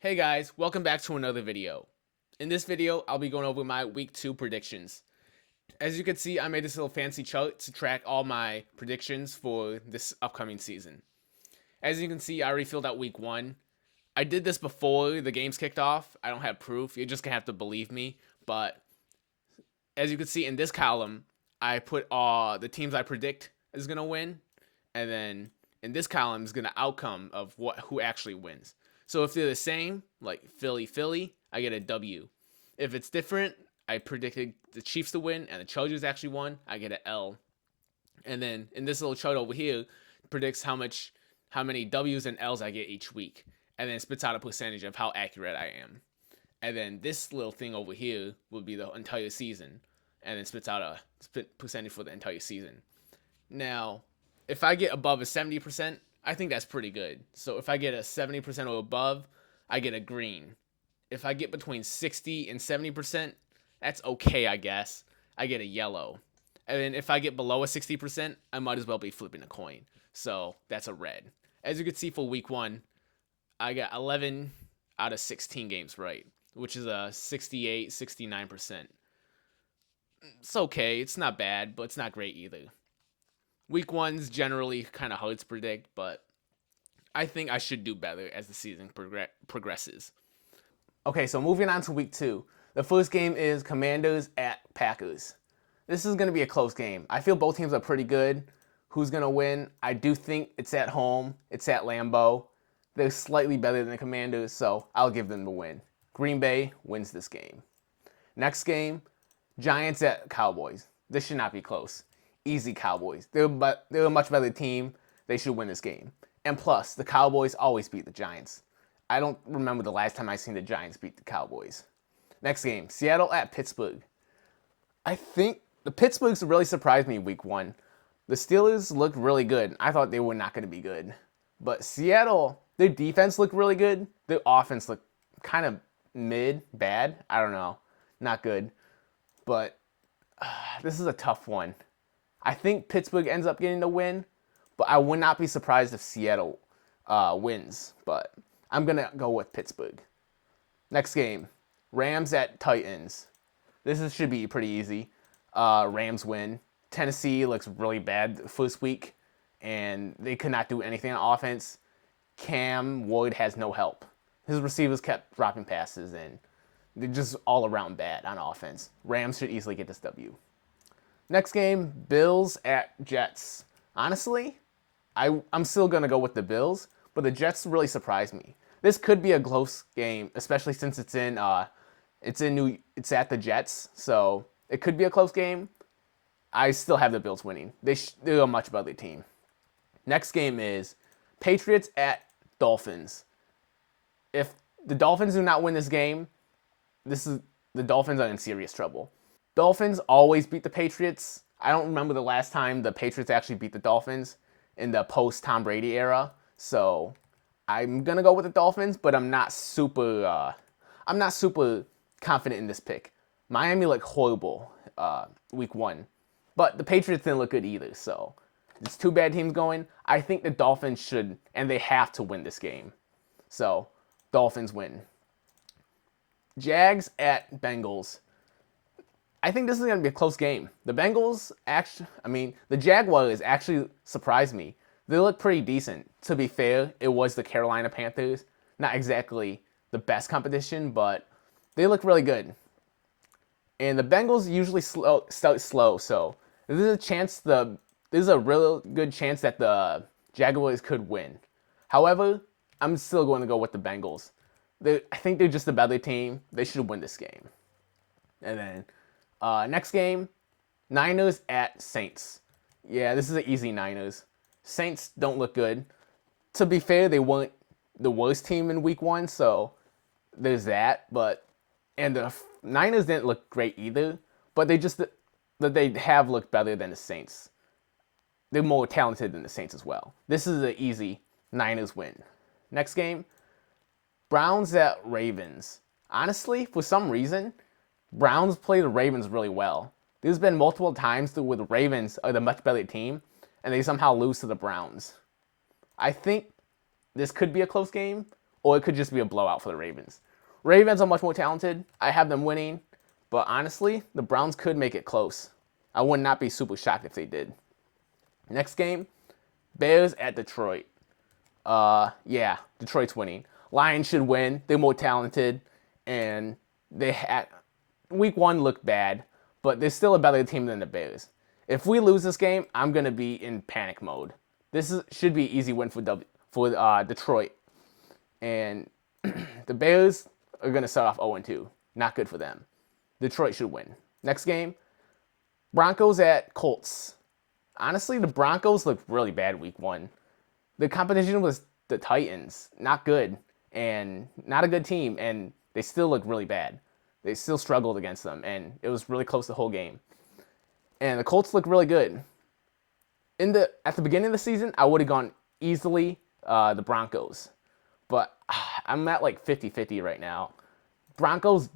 Hey guys, welcome back to another video. In this video, I'll be going over my week 2 predictions. As you can see, I made this little fancy chart to track all my predictions for this upcoming season. As you can see, I already filled out week 1. I did this before the games kicked off. I don't have proof. You're just going to have to believe me. But as you can see in this column, I put the teams I predict is going to win. And then in this column is going to outcome of who actually wins. So if they're the same, like Philly, I get a W. If it's different, I predicted the Chiefs to win and the Chargers actually won, I get an L. And then in this little chart over here, it predicts how many W's and L's I get each week. And then it spits out a percentage of how accurate I am. And then this little thing over here will be the entire season. And then spits out a percentage for the entire season. Now, if I get above a 70%, I think that's pretty good. So if I get a 70% or above, I get a green. If I get between 60 and 70%, that's okay, I guess. I get a yellow. And then if I get below a 60%, I might as well be flipping a coin. So that's a red. As you can see for week 1, I got 11 out of 16 games right, which is a 68, 69%. It's okay. It's not bad, but it's not great either. Week 1's generally kind of hard to predict, but I think I should do better as the season progresses. Okay, so moving on to week 2. The first game is Commanders at Packers. This is going to be a close game. I feel both teams are pretty good. Who's going to win? I do think it's at home. It's at Lambeau. They're slightly better than the Commanders, so I'll give them the win. Green Bay wins this game. Next game, Giants at Cowboys. This should not be close. Easy Cowboys. They're a much better team. They should win this game. And plus, the Cowboys always beat the Giants. I don't remember the last time I seen the Giants beat the Cowboys. Next game, Seattle at Pittsburgh. I think the Pittsburghs really surprised me week 1. The Steelers looked really good. I thought they were not going to be good. But Seattle, their defense looked really good. Their offense looked kind of bad. I don't know. Not good. But this is a tough one. I think Pittsburgh ends up getting the win, but I would not be surprised if Seattle wins. But I'm going to go with Pittsburgh. Next game, Rams at Titans. Should be pretty easy. Rams win. Tennessee looks really bad the first week, and they could not do anything on offense. Cam Ward has no help. His receivers kept dropping passes, and they're just all around bad on offense. Rams should easily get this W. Next game, Bills at Jets. Honestly, I'm still going to go with the Bills, but the Jets really surprised me. This could be a close game, especially since it's at the Jets, so it could be a close game. I still have the Bills winning. They're a much better team. Next game is Patriots at Dolphins. If the Dolphins do not win this game, the Dolphins are in serious trouble. Dolphins always beat the Patriots. I don't remember the last time the Patriots actually beat the Dolphins in the post-Tom Brady era. So I'm going to go with the Dolphins, but I'm not super confident in this pick. Miami looked horrible week 1, but the Patriots didn't look good either. So it's 2 bad teams going. I think the Dolphins should, and they have to win this game. So Dolphins win. Jags at Bengals. I think this is going to be a close game. The Jaguars actually surprised me. They look pretty decent. To be fair, it was the Carolina Panthers. Not exactly the best competition, but they look really good. And the Bengals usually start slow, so there's a real good chance that the Jaguars could win. However, I'm still going to go with the Bengals. I think they're just a better team. They should win this game. And then next game, Niners at Saints. Yeah, this is an easy Niners. Saints don't look good. To be fair, they weren't the worst team in week 1, so there's that. And the Niners didn't look great either, but they have looked better than the Saints. They're more talented than the Saints as well. This is an easy Niners win. Next game, Browns at Ravens. Honestly, for some reason, Browns play the Ravens really well. There's been multiple times where the Ravens are the much better team, and they somehow lose to the Browns. I think this could be a close game, or it could just be a blowout for the Ravens. Ravens are much more talented. I have them winning, but honestly, the Browns could make it close. I would not be super shocked if they did. Next game, Bears at Detroit. Yeah, Detroit's winning. Lions should win. They're more talented, and they had week 1 looked bad, but they're still a better team than the Bears. If we lose this game, I'm gonna be in panic mode. Should be an easy win for Detroit, and the Bears are gonna start off 0-2. Not good for them. Detroit should win. Next game, Broncos at Colts. Honestly, the Broncos looked really bad week 1. The competition was the Titans. Not good. And not a good team. And they still look really bad. They still struggled against them. And it was really close the whole game. And the Colts look really good. At the beginning of the season, I would have gone easily the Broncos. But I'm at like 50-50 right now. Broncos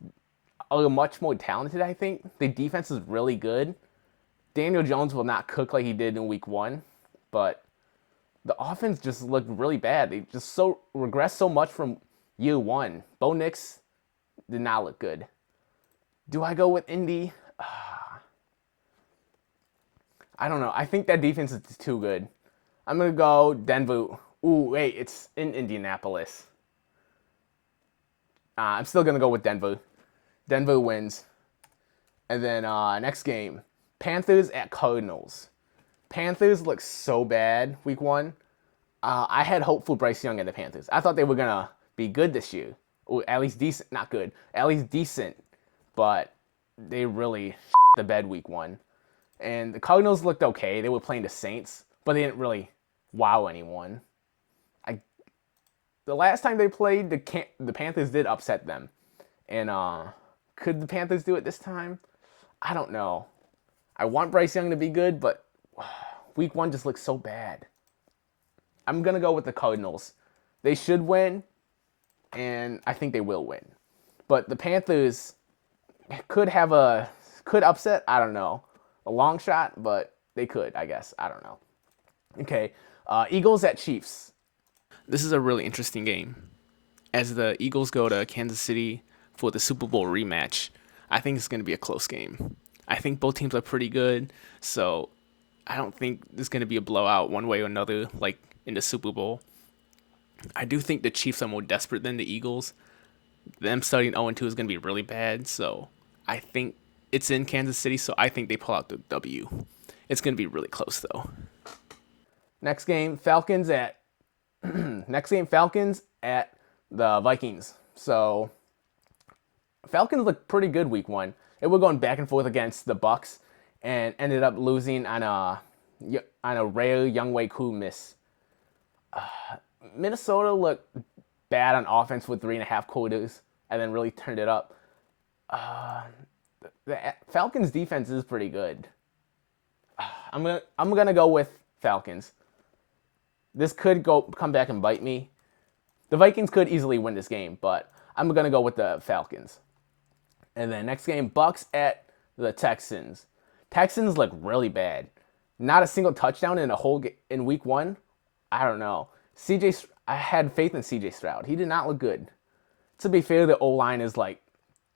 are much more talented, I think. The defense is really good. Daniel Jones will not cook like he did in week 1, but the offense just looked really bad. They just regressed so much from year 1. Bo Nix did not look good. Do I go with Indy? I don't know. I think that defense is too good. I'm going to go Denver. Ooh, wait, it's in Indianapolis. I'm still going to go with Denver. Denver wins. And then next game, Panthers at Cardinals. Panthers look so bad week 1. I had hope for Bryce Young and the Panthers. I thought they were going to be good this year. Or at least decent. Not good. At least decent. But they really the bed week 1. And the Cardinals looked okay. They were playing the Saints. But they didn't really wow anyone. The last time they played, the Panthers did upset them. And could the Panthers do it this time? I don't know. I want Bryce Young to be good, but week 1 just looks so bad. I'm going to go with the Cardinals. They should win, and I think they will win. But the Panthers could upset. I don't know. A long shot, but they could, I guess. I don't know. Okay, Eagles at Chiefs. This is a really interesting game. As the Eagles go to Kansas City for the Super Bowl rematch, I think it's going to be a close game. I think both teams are pretty good, so I don't think there's going to be a blowout one way or another like in the Super Bowl. I do think the Chiefs are more desperate than the Eagles. Them starting 0-2 is going to be really bad, so I think it's in Kansas City, so I think they pull out the W. It's going to be really close, though. Next game, Falcons at the Vikings. So Falcons looked pretty good week 1. They were going back and forth against the Bucs and ended up losing on a rare Younghoe Koo miss. Minnesota looked bad on offense for 3.5 quarters and then really turned it up. The Falcons defense is pretty good. I'm gonna go with Falcons. This could come back and bite me. The Vikings could easily win this game, but I'm gonna go with the Falcons. And then next game, Bucs at the Texans. Texans look really bad. Not a single touchdown in week 1. I don't know. I had faith in CJ Stroud. He did not look good. To be fair, the O-line is like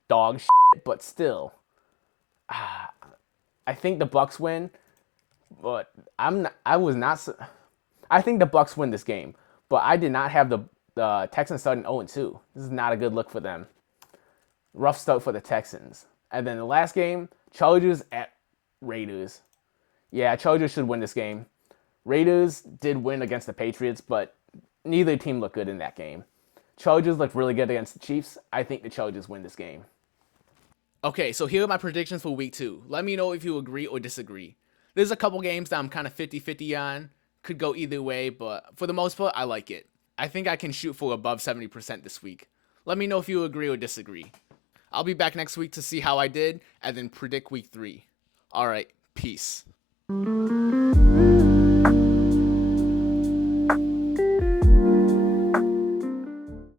dog shit, but still. I think the Bucs win, but I think the Bucs win this game, but I did not have the Texans starting 0-2. This is not a good look for them. Rough start for the Texans. And then the last game, Chargers at Raiders. Yeah, Chargers should win this game. Raiders did win against the Patriots, but neither team looked good in that game. Chargers looked really good against the Chiefs. I think the Chargers win this game. Okay, so here are my predictions for week 2. Let me know if you agree or disagree. There's a couple games that I'm kind of 50-50 on. Could go either way, but for the most part, I like it. I think I can shoot for above 70% this week. Let me know if you agree or disagree. I'll be back next week to see how I did and then predict week 3. Alright, peace.